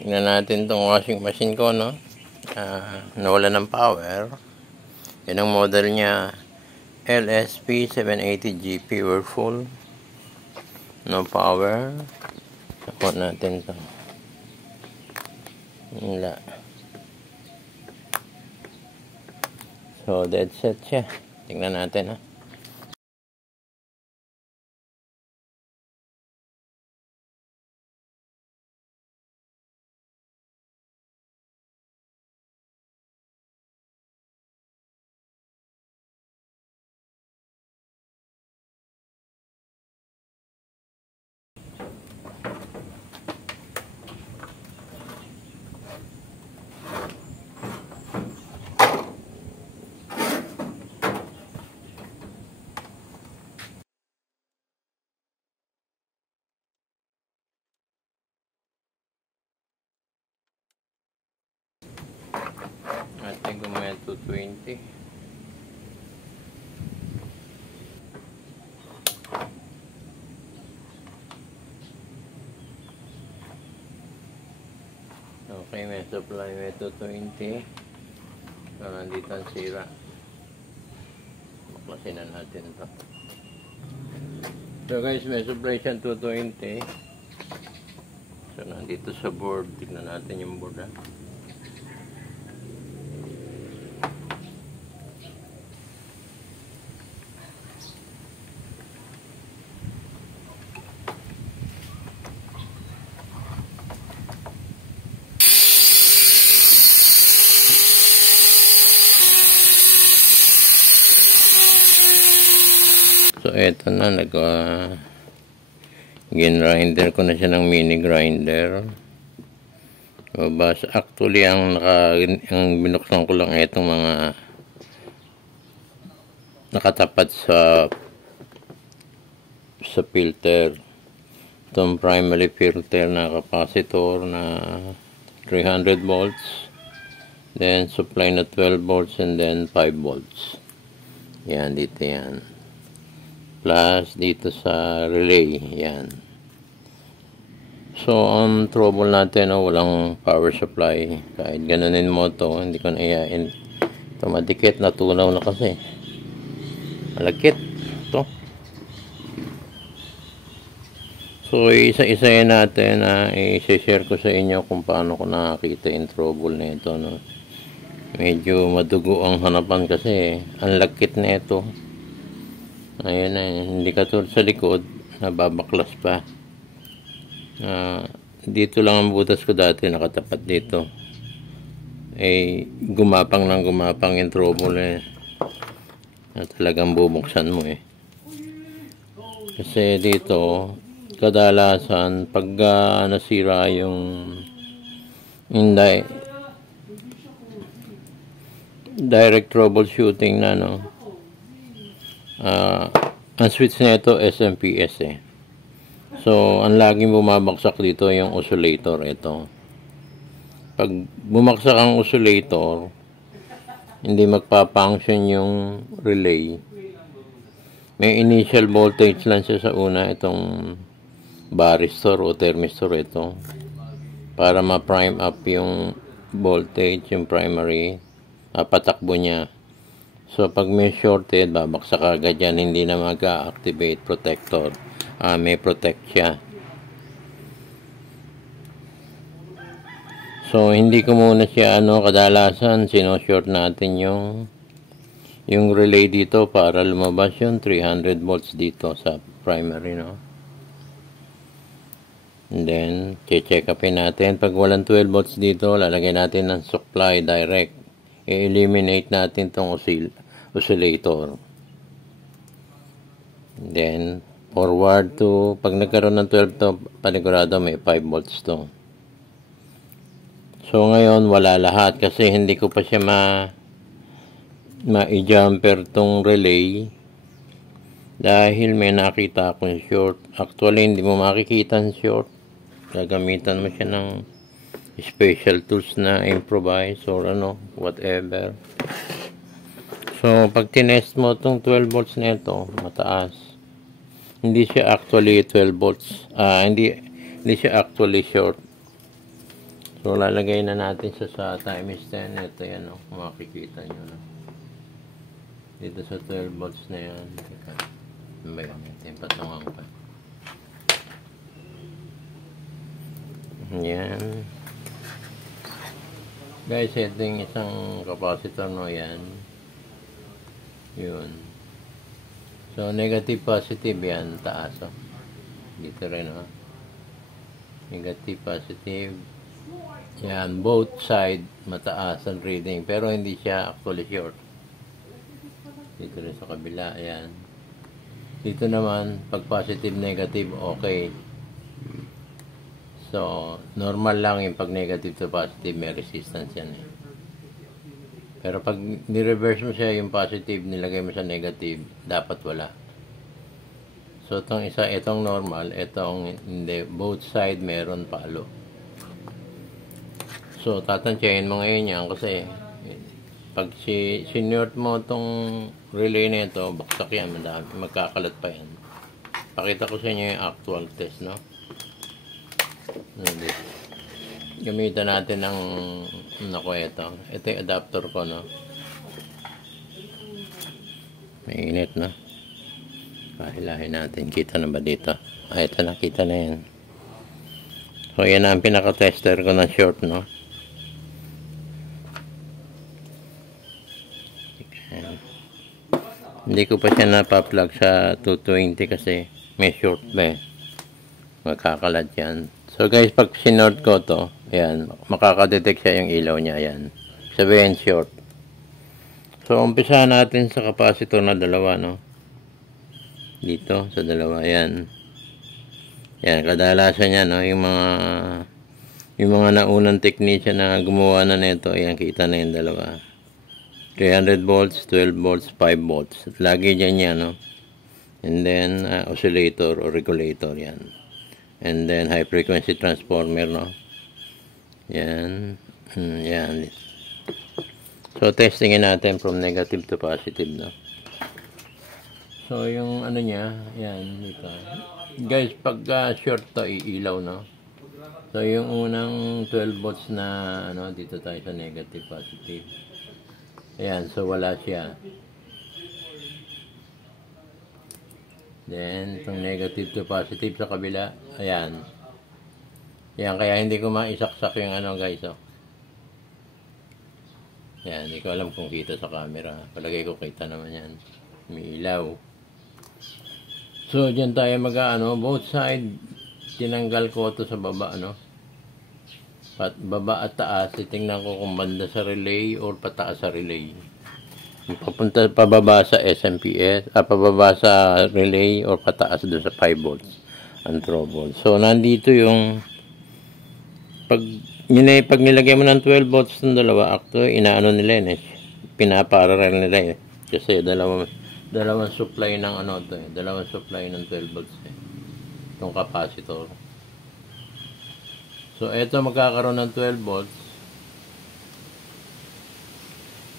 Tingnan natin tong washing machine ko, no? Nawala ng power. Yan ang model niya, LSP780GP Whirlpool. No power. Support natin to. Wala. So, dead set siya. Tingnan natin, ha. Ating gumaya 220. Okay, may supply, may 220. So, nandito ang sira. Baklasin na natin ito. So guys, may supply siyang 220. So, nandito sa board. Tignan natin yung board, ha. So, eto na, gin-grinder ko na siya ng mini grinder. Actually, ang binuksan ko lang etong mga nakatapat sa filter. Itong primary filter na capacitor na 300 volts. Then, supply na 12 volts and then 5 volts. Yan, dito yan. Plus dito sa relay, yan. So ang trouble natin, walang power supply. Kahit ganunin mo to, hindi ko na iyain. Ito madikit, natunaw na kasi. Malakit to. So isa-isayin natin, i-share ko sa inyo kung paano ko nakakita yung trouble na ito, no? Medyo madugo ang hanapan kasi ang lakit na ito. Ayan na, hindi katulad sa likod, nababaklas pa. Dito lang ang butas ko dati, nakatapat dito. Gumapang ng gumapang yung trouble na talagang bubuksan mo Kasi dito, kadalasan, pag nasira yung direct troubleshooting na, no? Ang switch na ito SMPS So ang laging bumabagsak dito yung oscillator. Ito, pag bumaksak ang oscillator, hindi magpa-function yung relay. May initial voltage lang siya sa una, itong varistor o thermistor ito, para ma-prime up yung voltage, yung primary, patakbo niya. So, pag may shorted, babaksak agad yan. Hindi na mag-activate protector. May protect siya. So, hindi ko muna siya, kadalasan, sino-short natin yung relay dito para lumabas yung 300 volts dito sa primary, no? And then, check upin natin. Pag walang 12 volts dito, lalagay natin ng supply direct. I-eliminate natin tong oscillator. Then, forward to, pag nagkaroon ng 12 to, panigurado may 5 volts to. So, ngayon, wala lahat kasi hindi ko pa siya ma-jumper tong relay dahil may nakita akong short. Actually, hindi mo makikita ang short. Gagamitan mo siya ng special tools na improvise or whatever. So, pag tinest mo itong 12 volts na ito, mataas. Hindi siya actually 12 volts. Hindi siya actually short. So, lalagay na natin sa times 10. Ito yan, no? Makikita nyo, no? Dito sa 12 volts na yan. Teka. Ano ba yun? Ito yung patungan pa. Yan. Guys, ito yung isang capacitor, no? Yan. Yun. So, negative, positive yan. Taas, oh. Dito rin, no? Negative, positive. Yan, both side mataas ang reading, pero hindi siya actually short. Dito rin sa kabila, ayan. Dito naman, pag positive, negative, okay. So, normal lang yung pag negative to positive, may resistance yan eh. Pero pag ni-reverse mo siya, yung positive, nilagay mo sa negative, dapat wala. So, itong normal, itong hindi, both side meron palo. So, tatansyahin mo ngayon yan kasi pag sinort mo itong relay na ito, baksak yan, madami, magkakalat pa yan. Pakita ko sa inyo yung actual test, no? Gamitan natin ng ito yung adapter ko, no? Mainit, no? Pahilahin natin. Kita na ba dito? Ito na, kita na yan. So, yan ang pinaka-tester ko ng short, no? Hindi ko pa siya napaplug sa 220 kasi may short ba eh. Magkakalat yan. So guys, pag sinort ko to, ayan, makakadetect siya yung ilaw niya, ayan. Sabihin short. So, umpisa natin sa capacitor na dalawa, no? Dito, sa dalawa, ayan. Ayan, kadalasan yan, no? Yung mga naunang technician na gumawa na nito, ayan, kita na yung dalawa. 300 volts, 12 volts, 5 volts. Lagi dyan yan, no? And then, oscillator or regulator, yan. And then, high frequency transformer, no? Yan. Yan. So, testingin natin from negative to positive, no? So, yung ano niya, yan, dito. Guys, pag short to, iilaw, no? So, yung unang 12 volts na, ano, dito tayo sa negative, positive. Ayan, so wala siya. Then, itong negative to positive sa kabila, ayan. Ayan, kaya hindi ko maisaksak yung ano, guys, oh. Ayan, hindi ko alam kung kita sa camera. Palagay ko kita naman yan. May ilaw. So, dyan tayo both side, tinanggal ko ito sa baba, ano. Baba at taas, titingnan ko kung banda sa relay or pataas sa relay. Papunta pababa sa SMPS, pababa sa relay or pataas doon sa 5 volts ang trouble. So, nandito yung pag nilagay mo ng 12 volts ng dalawa, actually, inaano nila yun eh. Pinaparallel nila eh. Kasi dalawang supply ng dalawang supply ng 12 volts eh. Itong capacitor. So, ito magkakaroon ng 12 volts.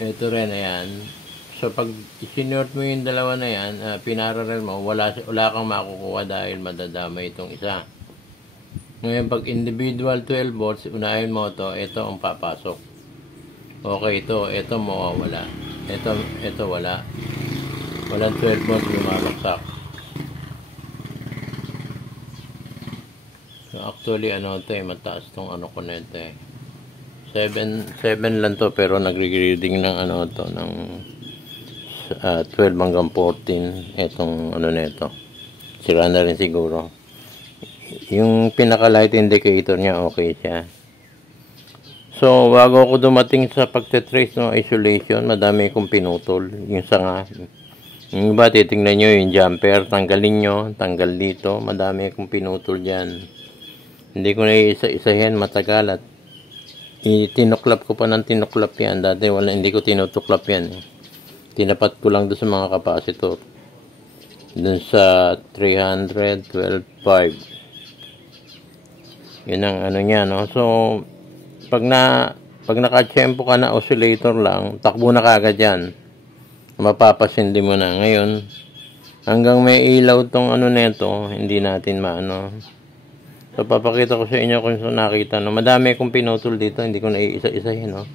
Ito rin, ayan. So, pag isinort mo yung dalawa na yan, pinarallel mo, wala kang makukuha dahil madadamay itong isa. Ngayon, pag individual 12 volts, unahin mo ito ang papasok. Okay, ito mawawala. Ito wala. Walang 12 volts lumalaksak. So, actually, mataas tong ko na ito eh. 7 lang to, pero nagre-reading ng ng 12 hanggang 14. Itong na ito. Sira na rin siguro. Yung pinaka-light indicator niya, okay siya. So, bago ako dumating sa pagte-trace ng isolation, madami kong pinutol. Yung sanga. Yung iba, titingnan nyo yung jumper, tanggalin nyo, tanggal dito. Madami kong pinutol dyan. Hindi ko na isa-isahin, matagal at tinuklap ko pa ng tinuklap yan. Dati hindi ko tinutuklap yan. Tinapat ko lang doon sa mga capacitor. Doon sa 300, 12.5. Yun ang niya, no? So, pag nakatsyempo ka na oscillator lang, takbo na kagad yan. Mapapasindi mo na. Ngayon, hanggang may ilaw tong neto, hindi natin So, papakita ko sa inyo kung saan nakita. No? Madami akong pinutol dito. Hindi ko na iisa-isahin. No?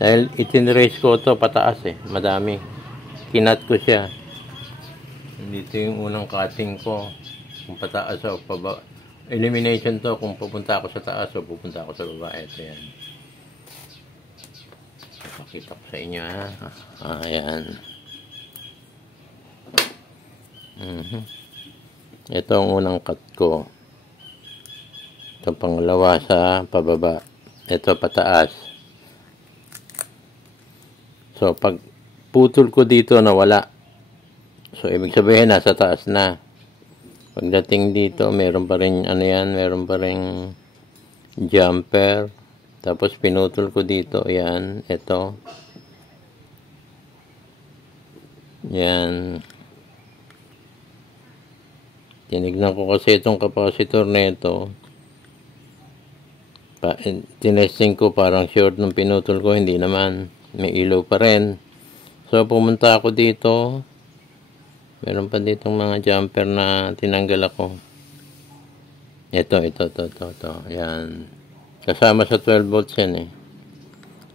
Dahil itinrace ko to pataas eh. Madami. Kinat ko siya. Dito yung unang cutting ko. Kung pataas o pababa. Elimination to kung pupunta ako sa taas o pupunta ako sa baba. Ito yan. Papakita ko sa inyo ha. Ayan. Ito ang unang cut ko. Ito pangalawa sa pababa. Ito pataas. So, pag putol ko dito nawala. So, ibig sabihin nasa taas na. Pagdating dito, meron pa rin ano yan, meron pa rin jumper. Tapos pinutol ko dito, yan, ito. Yan. Tinignan ko kasi itong capacitor na ito. Tinesting ko parang short nung pinutol ko, hindi naman. May ilaw pa rin. So, pumunta ako dito. Meron pa ditong mga jumper na tinanggal ako. Ito. Yan. Kasama sa 12 volts yan eh.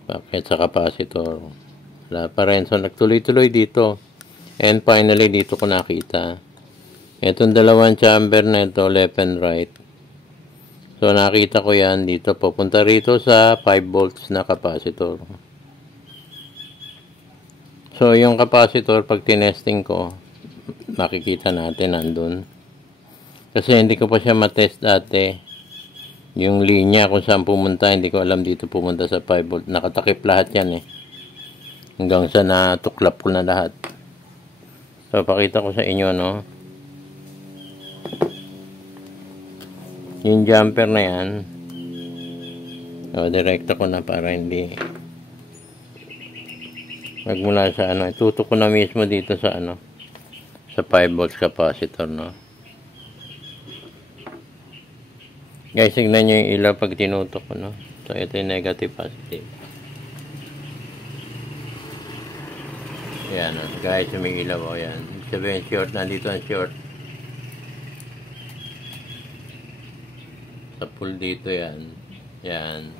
Bakit sa capacitor. Wala pa rin. So, nagtuloy-tuloy dito. And finally, dito ko nakita. Itong dalawang chamber na ito, left and right. So, nakita ko yan dito. Pupunta rito sa 5 volts na capacitor. So, yung capacitor, pag tinesting ko, makikita natin nandun. Kasi hindi ko pa siya matest dati. Yung linya kung saan pumunta, hindi ko alam dito pumunta sa 5 volt. Nakatakip lahat yan eh. Hanggang sa natuklap ko na lahat. So, pakita ko sa inyo, no. Yung jumper na yan, direkta ko na para hindi magmula sa ano. Itutok ko na mismo dito sa ano, sa 5 volts capacitor, no. Guys, tignan nyo yung ilaw pag tinutok ko, no. So, ito yung negative, positive. Yan, guys, may ilaw, o yan. Sabihin, short, nandito ang short. Sa pull dito, yan. Yan.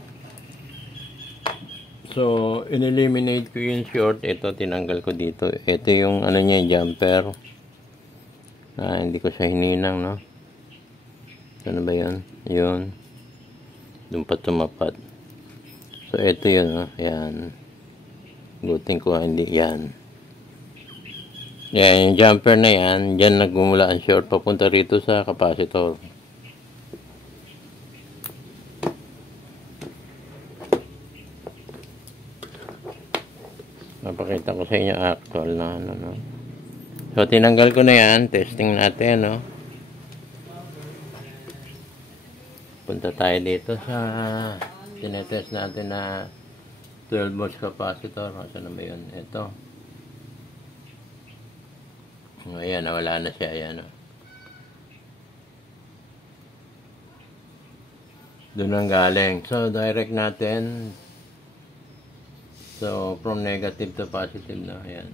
So, in-eliminate ko yung short. Ito, tinanggal ko dito. Ito yung, ano niya, jumper. Hindi ko siya hininang, no. Ano ba yun? Yun. Doon pa tumapat. So, ito yun, no. Yan. Gutin ko, hindi. Yan. Yan, yung jumper na yan. Diyan nagmumula ang short. Papunta rito sa capacitor. Mapakita ko sa inyo actual na ano, no. So, tinanggal ko na yan. Testing natin, no. Punta tayo dito sa tinetest natin na 12 volts capacitor. Saan na ba yun? Ito. Ayan, nawala na siya. Ayan, no. Doon ang galing. So, direct natin. So, from negative to positive na. Ayan.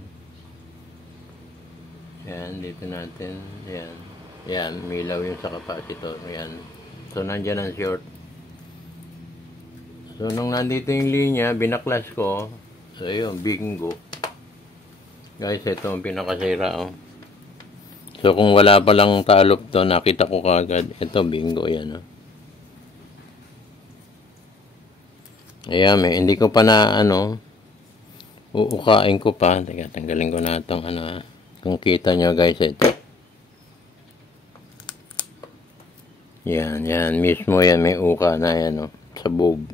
Ayan, dito natin. Ayan. Ayan, milaw yung sa capacitor. Ayan. So, nandyan ang short. So, nung nandito yung linya, binaklas ko. So, ayun, bingo. Guys, ito ang pinakasira, oh. So, kung wala palang talop to, nakita ko kagad. Ito, bingo. Ayan, oh. Ayan, hindi ko pa na, ano, uukain ko pa. Teka, tanggalin ko na itong, ano, kung kita nyo, guys, ito. Yan, mismo yan, may uka na yan, oh, sa bug.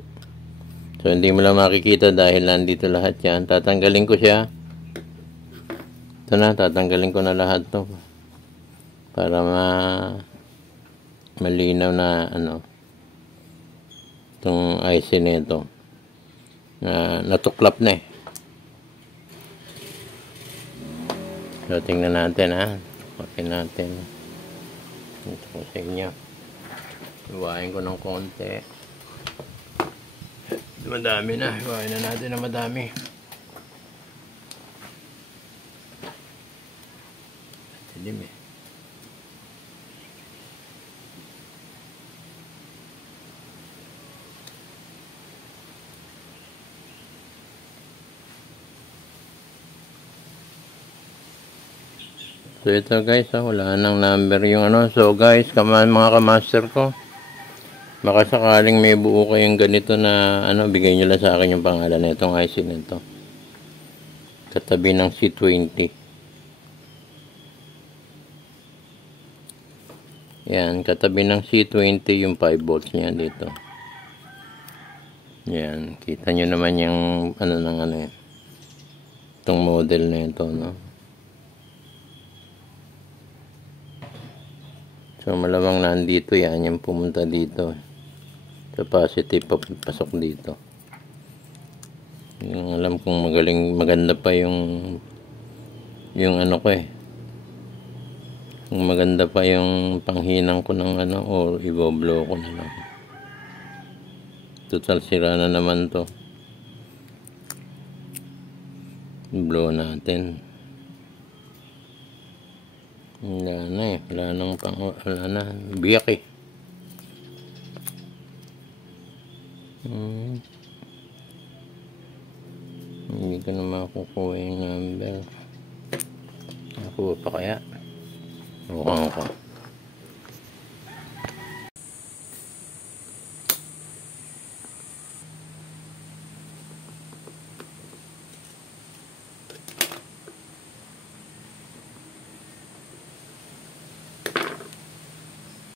So, hindi mo lang makikita dahil nandito lahat yan. Tatanggalin ko siya. Ito na, tatanggalin ko na lahat to. Para malinaw na, ano, itong IC nito. Natuklap na eh. So, tingnan natin, ha. Open natin. Ito ko sa inyo. Iwain ko ng konti. Madami na. Iwain na natin na madami. Dilim eh. So ito guys, wala nang number yung ano. So guys, mga kamaster ko, baka sakaling may buo kayong ganito na ano, bigay nyo lang sa akin yung pangalan na itong IC nito. Katabi ng C20. Yan, katabi ng C20 yung 5 volts niya dito. Yan, kita nyo naman yung ano ng ano yan. Itong model na ito, no? So, malamang nandito yan, yung pumunta dito. So, positive, papasok dito. Yung alam kong maganda pa yung ano ko eh. Yung maganda pa yung panghinang ko ng ano, o i-blow ko na lang. Total, sira na naman to. Blow natin. Wala na eh. Wala na. Biyak eh. Hindi ko na makukuha yung number. Nakuha pa kaya? Mukhang ko.